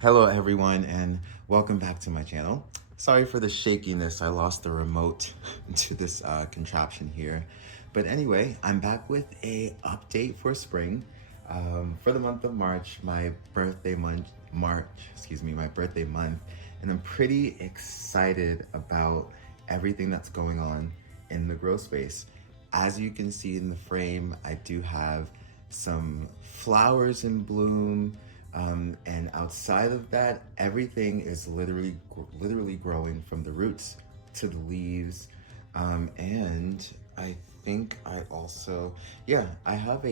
Hello everyone and welcome back to my channel. Sorry for the shakiness, I lost the remote to this contraption here. But anyway, I'm back with a update for spring. For the month of March, my birthday month, and I'm pretty excited about everything that's going on in the Growspace. As you can see in the frame, I do have some flowers in bloom, and outside of that, everything is literally growing from the roots to the leaves. And I think I also, yeah, I have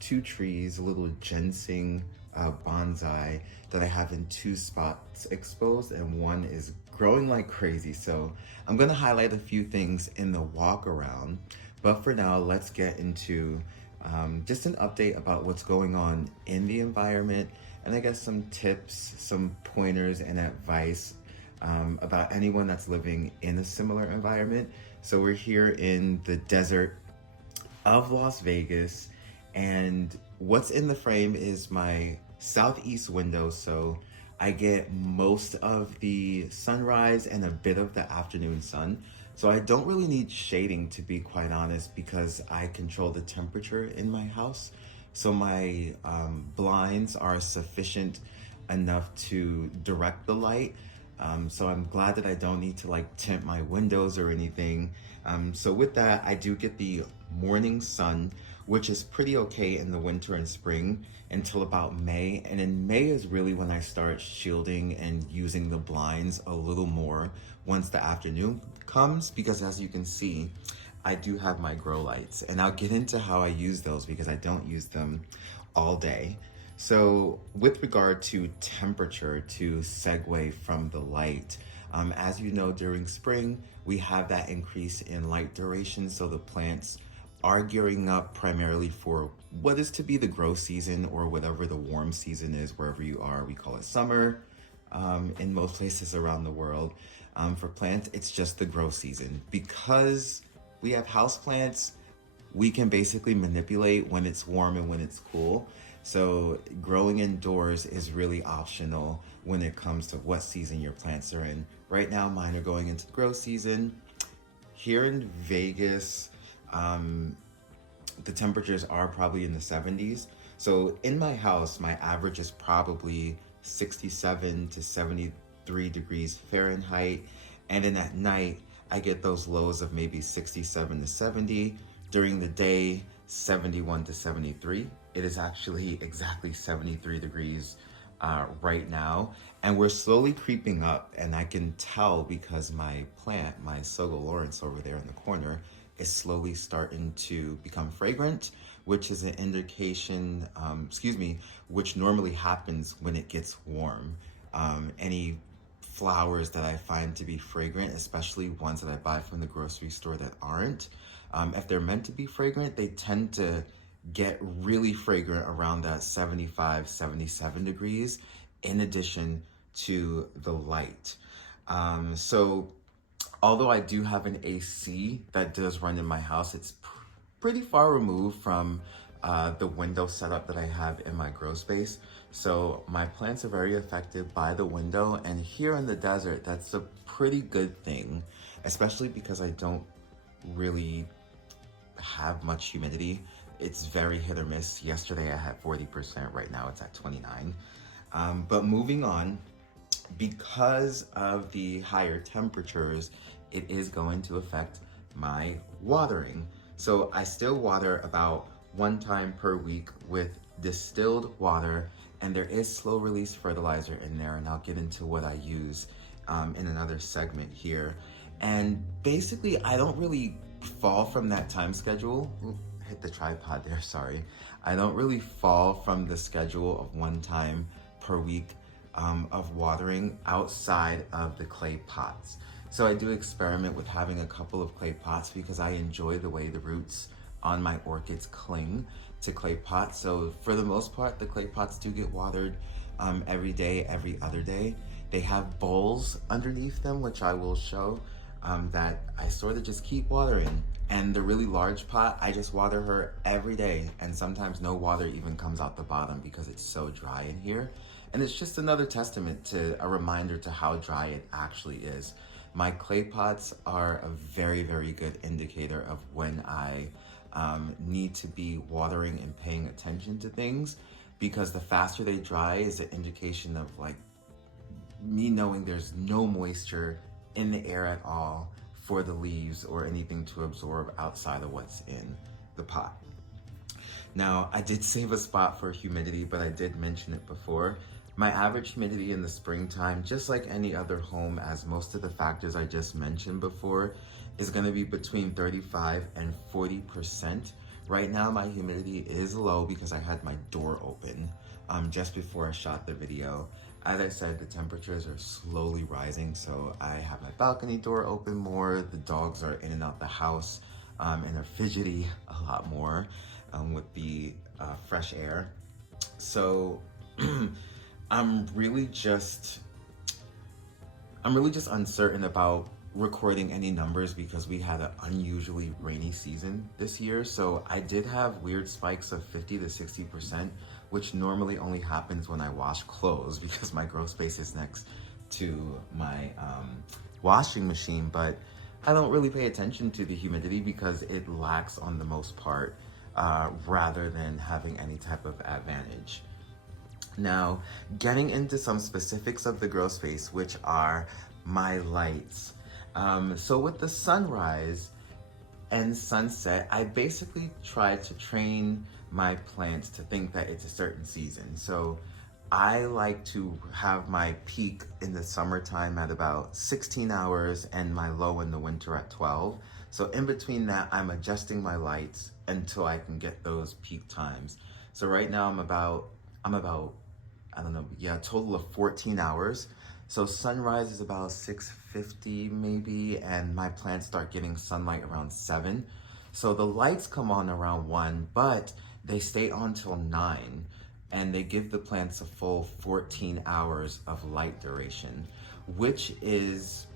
two trees, a little ginseng bonsai that I have in two spots exposed, and one is growing like crazy. So I'm gonna highlight a few things in the walk around, but for now, let's get into just an update about what's going on in the environment, and I guess some tips, some pointers and advice about anyone that's living in a similar environment. So we're here in the desert of Las Vegas, and what's in the frame is my southeast window, so I get most of the sunrise and a bit of the afternoon sun. So I don't really need shading, to be quite honest, because I control the temperature in my house. So my blinds are sufficient enough to direct the light. So I'm glad that I don't need to like tint my windows or anything. So with that, I do get the morning sun, which is pretty okay in the winter and spring until about May. And in May is really when I start shielding and using the blinds a little more once the afternoon comes, because as you can see, I do have my grow lights, and I'll get into how I use those because I don't use them all day. So with regard to temperature, to segue from the light, as you know, during spring, we have that increase in light duration. So the plants are gearing up primarily for what is to be the grow season, or whatever the warm season is, wherever you are. We call it summer in most places around the world. For plants, it's just the grow season. Because we have houseplants, we can basically manipulate when it's warm and when it's cool. So growing indoors is really optional when it comes to what season your plants are in. Right now, mine are going into the grow season. Here in Vegas, the temperatures are probably in the 70s. So in my house, my average is probably 67 to 73 degrees Fahrenheit. And then at night, I get those lows of maybe 67 to 70. During the day, 71 to 73. It is actually exactly 73 degrees right now. And we're slowly creeping up, and I can tell because my plant, my Sogo Lawrence over there in the corner, is slowly starting to become fragrant, which is an indication, which normally happens when it gets warm. Any flowers that I find to be fragrant, especially ones that I buy from the grocery store that aren't, if they're meant to be fragrant, they tend to get really fragrant around that 75, 77 degrees, in addition to the light. So although I do have an AC that does run in my house, it's pretty far removed from the window setup that I have in my grow space. So my plants are very affected by the window, and here in the desert, that's a pretty good thing, especially because I don't really have much humidity. It's very hit or miss. Yesterday I had 40%, right now it's at 29. But moving on, because of the higher temperatures, it is going to affect my watering. So I still water about one time per week with distilled water, and there is slow release fertilizer in there, and I'll get into what I use in another segment here. And basically, I don't really fall from that time schedule. Ooh, hit the tripod there, sorry. I don't really fall from the schedule of one time per week of watering outside of the clay pots. So I do experiment with having a couple of clay pots because I enjoy the way the roots on my orchids cling to clay pots. So for the most part, the clay pots do get watered every day, every other day. They have bowls underneath them, which I will show, that I sort of just keep watering. And the really large pot, I just water her every day, and sometimes no water even comes out the bottom because it's so dry in here. And it's just another testament to a reminder to how dry it actually is. My clay pots are a very, very good indicator of when I need to be watering and paying attention to things, because the faster they dry is an indication of like me knowing there's no moisture in the air at all for the leaves or anything to absorb outside of what's in the pot. Now, I did save a spot for humidity, but I did mention it before. My average humidity in the springtime, just like any other home, as most of the factors I just mentioned before, is gonna be between 35 and 40%. Right now, my humidity is low because I had my door open just before I shot the video. As I said, the temperatures are slowly rising, so I have my balcony door open more. The dogs are in and out the house and are fidgety a lot more with the fresh air. So I'm really just uncertain about recording any numbers because we had an unusually rainy season this year. So I did have weird spikes of 50 to 60%, which normally only happens when I wash clothes because my Growspace is next to my washing machine. But I don't really pay attention to the humidity because it lacks on the most part rather than having any type of advantage. Now, getting into some specifics of the Growspace, which are my lights. So with the sunrise and sunset, I basically try to train my plants to think that it's a certain season. So I like to have my peak in the summertime at about 16 hours and my low in the winter at 12. So in between that, I'm adjusting my lights until I can get those peak times. So right now I'm about, I don't know, yeah, a total of 14 hours. So sunrise is about 6:50 maybe, and my plants start getting sunlight around 7. So the lights come on around 1, but they stay on till 9, and they give the plants a full 14 hours of light duration, which is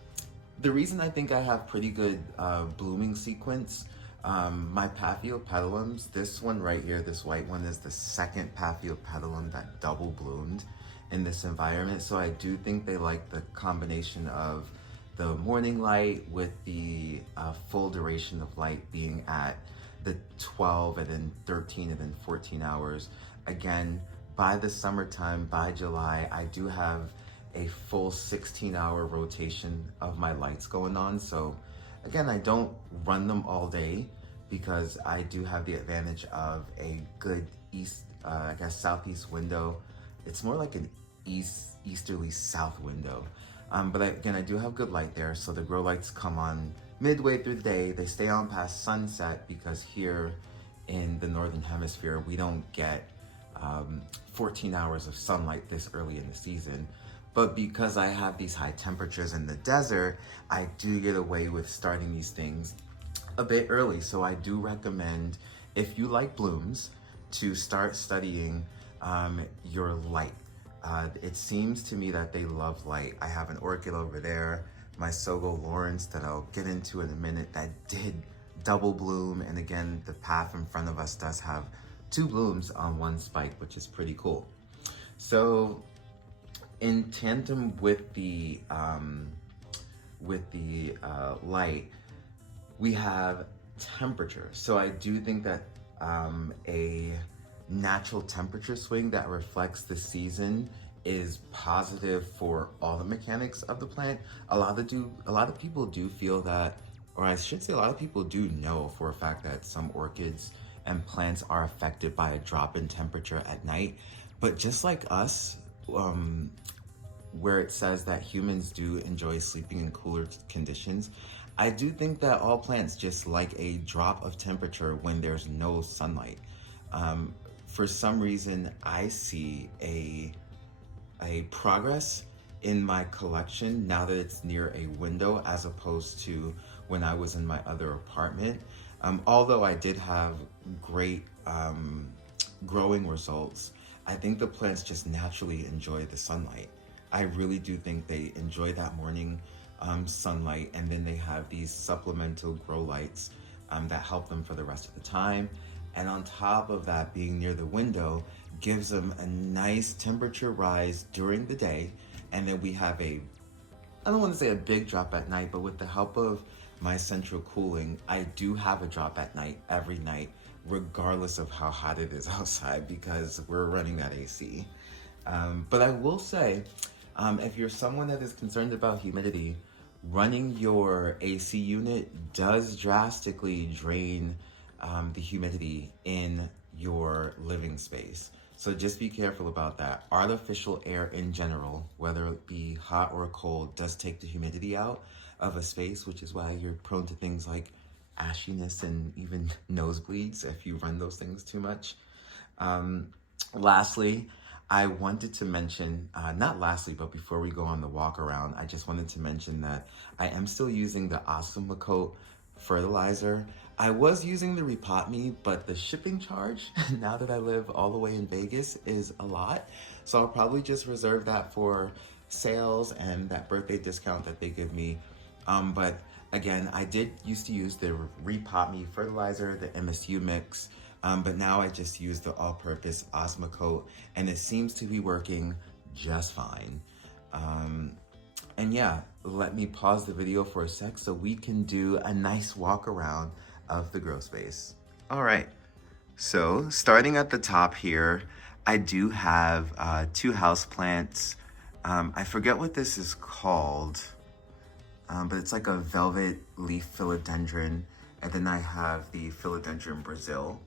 the reason I think I have pretty good blooming sequence. My Paphiopedilums, this one right here, this white one, is the second Paphiopedilum that double bloomed in this environment. So I do think they like the combination of the morning light with the full duration of light being at the 12 and then 13 and then 14 hours. Again, by the summertime, by July, I do have a full 16-hour rotation of my lights going on. So again, I don't run them all day because I do have the advantage of a good southeast window. It's more like an easterly south window. But again, I do have good light there. So the grow lights come on midway through the day. They stay on past sunset because here in the Northern Hemisphere, we don't get 14 hours of sunlight this early in the season. But because I have these high temperatures in the desert, I do get away with starting these things a bit early. So I do recommend, if you like blooms, to start studying your light. It seems to me that they love light. I have an orchid over there, my Sogo Lawrence, that I'll get into in a minute, that did double bloom. And again, the path in front of us does have 2 blooms on 1 spike, which is pretty cool. So in tandem with the light, we have temperature. So I do think that a natural temperature swing that reflects the season is positive for all the mechanics of the plant. A lot of people do feel that, or I should say a lot of people do know for a fact that some orchids and plants are affected by a drop in temperature at night. But just like us, where it says that humans do enjoy sleeping in cooler conditions, I do think that all plants just like a drop of temperature when there's no sunlight. For some reason, I see a progress in my collection now that it's near a window as opposed to when I was in my other apartment. Although I did have great growing results, I think the plants just naturally enjoy the sunlight. I really do think they enjoy that morning sunlight, and then they have these supplemental grow lights that help them for the rest of the time. And on top of that, being near the window, gives them a nice temperature rise during the day, and then we have I don't want to say a big drop at night, but with the help of my central cooling, I do have a drop at night every night, regardless of how hot it is outside, because we're running that AC. But I will say, if you're someone that is concerned about humidity, running your AC unit does drastically drain the humidity in your living space. So just be careful about that. Artificial air in general, whether it be hot or cold, does take the humidity out of a space, which is why you're prone to things like ashiness and even nosebleeds if you run those things too much. Lastly, I wanted to mention, not lastly, but before we go on the walk around, I just wanted to mention that I am still using the Osmocote fertilizer. I was using the Repot Me, but the shipping charge, now that I live all the way in Vegas, is a lot. So I'll probably just reserve that for sales and that birthday discount that they give me. But again, I did used to use the Repot Me fertilizer, the MSU mix, but now I just use the all-purpose Osmocote, and it seems to be working just fine. And yeah, let me pause the video for a sec so we can do a nice walk around of the Growspace. All right, so starting at the top here, I do have 2 houseplants. I forget what this is called, but it's like a velvet leaf philodendron. And then I have the philodendron Brazil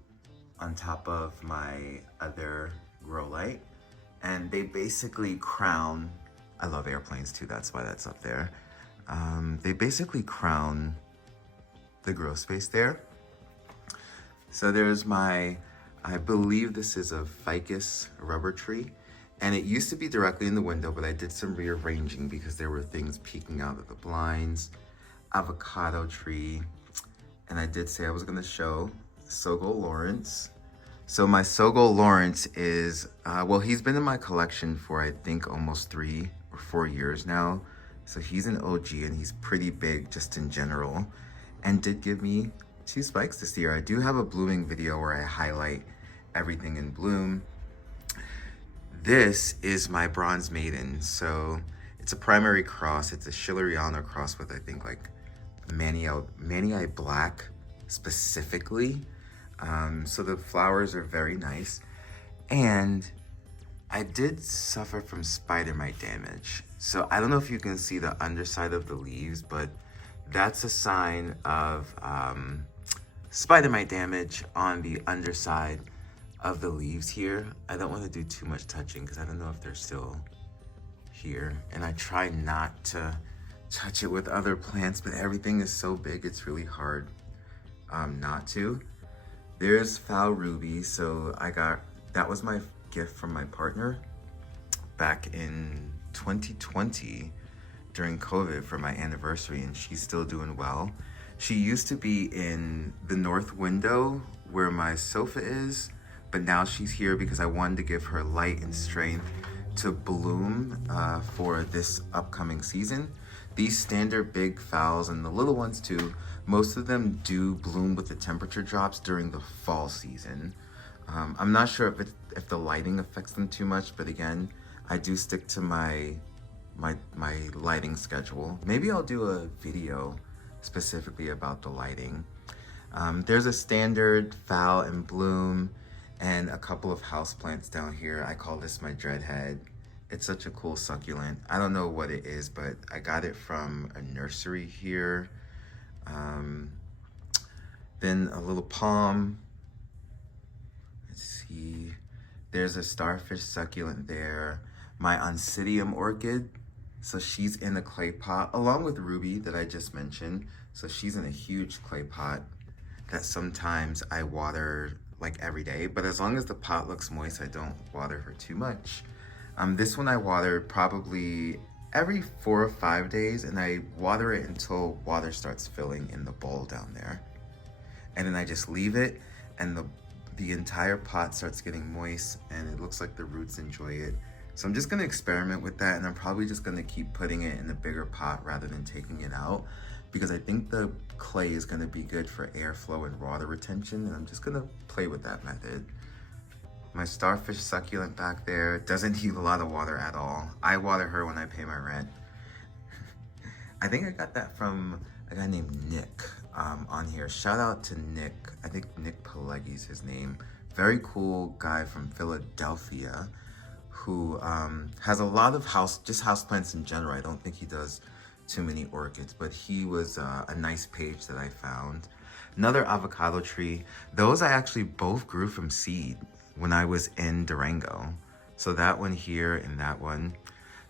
on top of my other grow light. And they basically crown, I love airplanes too, that's why that's up there. They basically crown the Growspace there. So there's I believe this is a ficus rubber tree. And it used to be directly in the window, but I did some rearranging because there were things peeking out of the blinds. Avocado tree. And I did say I was gonna show Sogo Lawrence. So my Sogo Lawrence is, well, he's been in my collection for I think almost 3 or 4 years now. So he's an OG and he's pretty big just in general, and did give me 2 spikes this year. I do have a blooming video where I highlight everything in bloom. This is my Bronze Maiden. So it's a primary cross. It's a Schilleriana cross with I think like Manii Black specifically. So the flowers are very nice. And I did suffer from spider mite damage. So I don't know if you can see the underside of the leaves, but that's a sign of spider mite damage on the underside of the leaves here. I don't want to do too much touching because I don't know if they're still here. And I try not to touch it with other plants, but everything is so big, it's really hard not to. There's Foul Ruby. So that was my gift from my partner back in 2020 during COVID for my anniversary, and she's still doing well. She used to be in the north window where my sofa is, but now she's here because I wanted to give her light and strength to bloom for this upcoming season. These standard big phals and the little ones too, most of them do bloom with the temperature drops during the fall season. I'm not sure if the lighting affects them too much, but again, I do stick to my lighting schedule. Maybe I'll do a video specifically about the lighting. There's a standard phal in bloom and a couple of houseplants down here. I call this my dreadhead. It's such a cool succulent. I don't know what it is, but I got it from a nursery here. Then a little palm. Let's see. There's a starfish succulent there. My Oncidium orchid. So she's in a clay pot along with Ruby that I just mentioned. So she's in a huge clay pot that sometimes I water like every day, but as long as the pot looks moist, I don't water her too much. This one I water probably every 4 or 5 days, and I water it until water starts filling in the bowl down there. And then I just leave it, and the entire pot starts getting moist, and it looks like the roots enjoy it. So I'm just gonna experiment with that, and I'm probably just gonna keep putting it in a bigger pot rather than taking it out, because I think the clay is gonna be good for airflow and water retention, and I'm just gonna play with that method. My starfish succulent back there doesn't need a lot of water at all. I water her when I pay my rent. I think I got that from a guy named Nick on here. Shout out to Nick. I think Nick Pileggi's his name. Very cool guy from Philadelphia who has a lot of houseplants in general. I don't think he does too many orchids, but he was a nice page that I found. Another avocado tree. Those I actually both grew from seed when I was in Durango. So that one here and that one.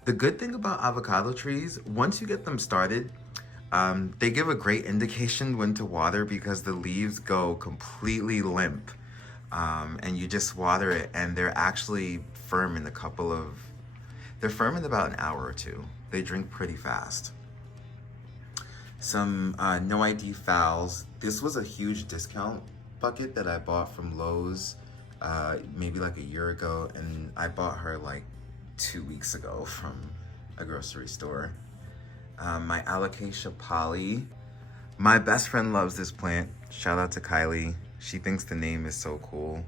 The good thing about avocado trees, once you get them started, they give a great indication when to water because the leaves go completely limp. And you just water it and they're actually firm in they're firm in about an hour or two. They drink pretty fast. Some no ID fowls. This was a huge discount bucket that I bought from Lowe's maybe like a year ago, and I bought her like 2 weeks ago from a grocery store. My alocasia poly. My best friend loves this plant. Shout out to Kylie. She thinks the name is so cool.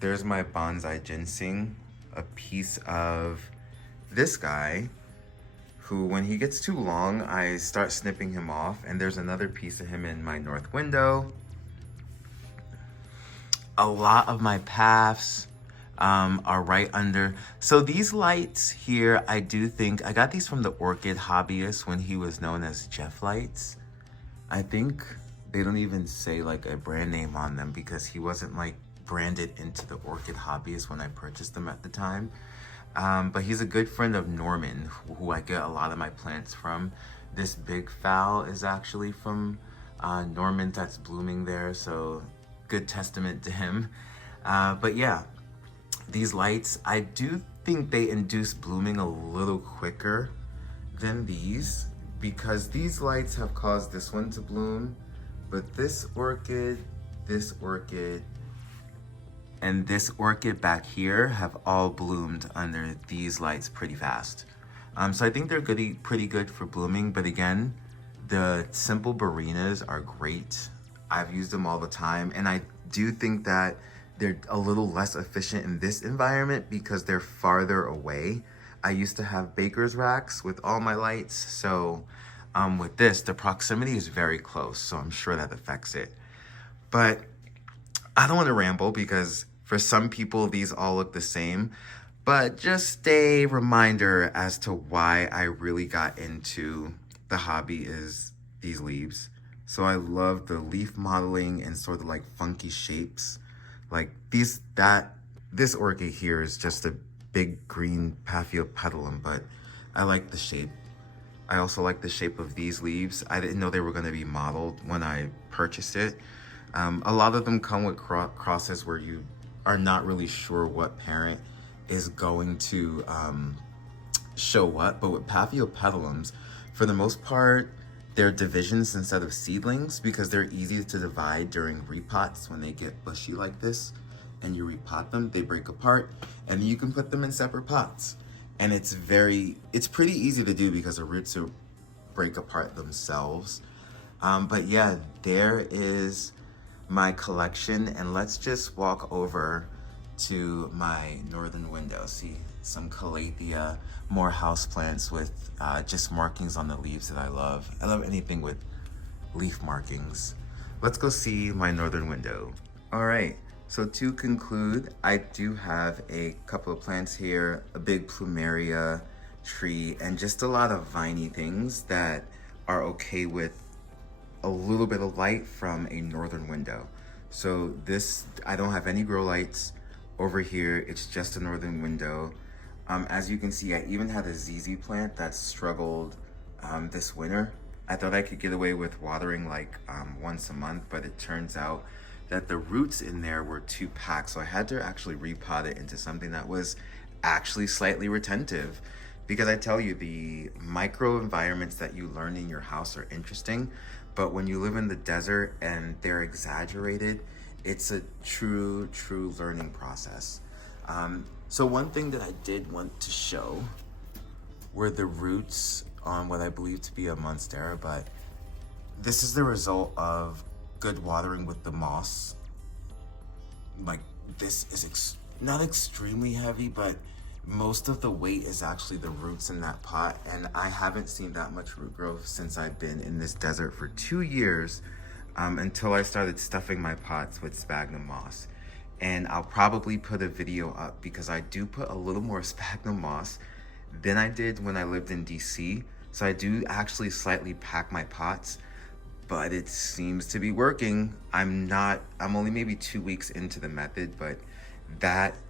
There's my bonsai ginseng, a piece of this guy who, when he gets too long, I start snipping him off. And there's another piece of him in my north window. A lot of my paths are right under. So these lights here, I do think, I got these from the orchid hobbyist when he was known as Jeff Lights. I think they don't even say like a brand name on them because he wasn't like branded into the orchid hobbyist when I purchased them at the time. But he's a good friend of Norman, who I get a lot of my plants from. This big fowl is actually from Norman that's blooming there, so good testament to him. But yeah, these lights, I do think they induce blooming a little quicker than these because these lights have caused this one to bloom, but this orchid, and this orchid back here have all bloomed under these lights pretty fast. So I think they're pretty good for blooming, but again, the simple Barinas are great. I've used them all the time, and I do think that they're a little less efficient in this environment because they're farther away. I used to have baker's racks with all my lights, so with this, the proximity is very close, so I'm sure that affects it. But I don't want to ramble because for some people, these all look the same, but just a reminder as to why I really got into the hobby is these leaves. So I love the leaf modeling and sort of like funky shapes. Like this orchid here is just a big green Paphiopedilum, but I like the shape. I also like the shape of these leaves. I didn't know they were gonna be modeled when I purchased it. A lot of them come with crosses where you are not really sure what parent is going to show what, but with Paphiopedilums, for the most part, they're divisions instead of seedlings because they're easy to divide during repots when they get bushy like this and you repot them, they break apart and you can put them in separate pots. And it's pretty easy to do because the roots break apart themselves. But yeah, there is my collection, and let's just walk over to my northern window. See some calathea, more houseplants with just markings on the leaves that I love. I love anything with leaf markings. Let's go see my northern window. All right, so to conclude, I do have a couple of plants here, a big plumeria tree, and just a lot of viney things that are okay with a little bit of light from a northern window. So this, I don't have any grow lights over here. It's just a northern window. As you can see, I even had a ZZ plant that struggled this winter. I thought I could get away with watering like once a month, but it turns out that the roots in there were too packed. So I had to actually repot it into something that was actually slightly retentive. Because I tell you, the micro environments that you learn in your house are interesting, but when you live in the desert and they're exaggerated, it's a true learning process. So one thing that I did want to show were the roots on what I believe to be a monstera, but this is the result of good watering with the moss, like this is not extremely heavy, but most of the weight is actually the roots in that pot, and I haven't seen that much root growth since I've been in this desert for 2 years, until I started stuffing my pots with sphagnum moss. And I'll probably put a video up because I do put a little more sphagnum moss than I did when I lived in DC. So I do actually slightly pack my pots, but it seems to be working. I'm only maybe 2 weeks into the method, but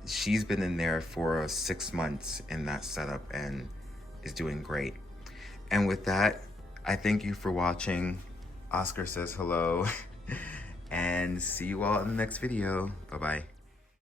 she's been in there for 6 months in that setup and is doing great. And with that, I thank you for watching. Oscar says hello and see you all in the next video. Bye-bye.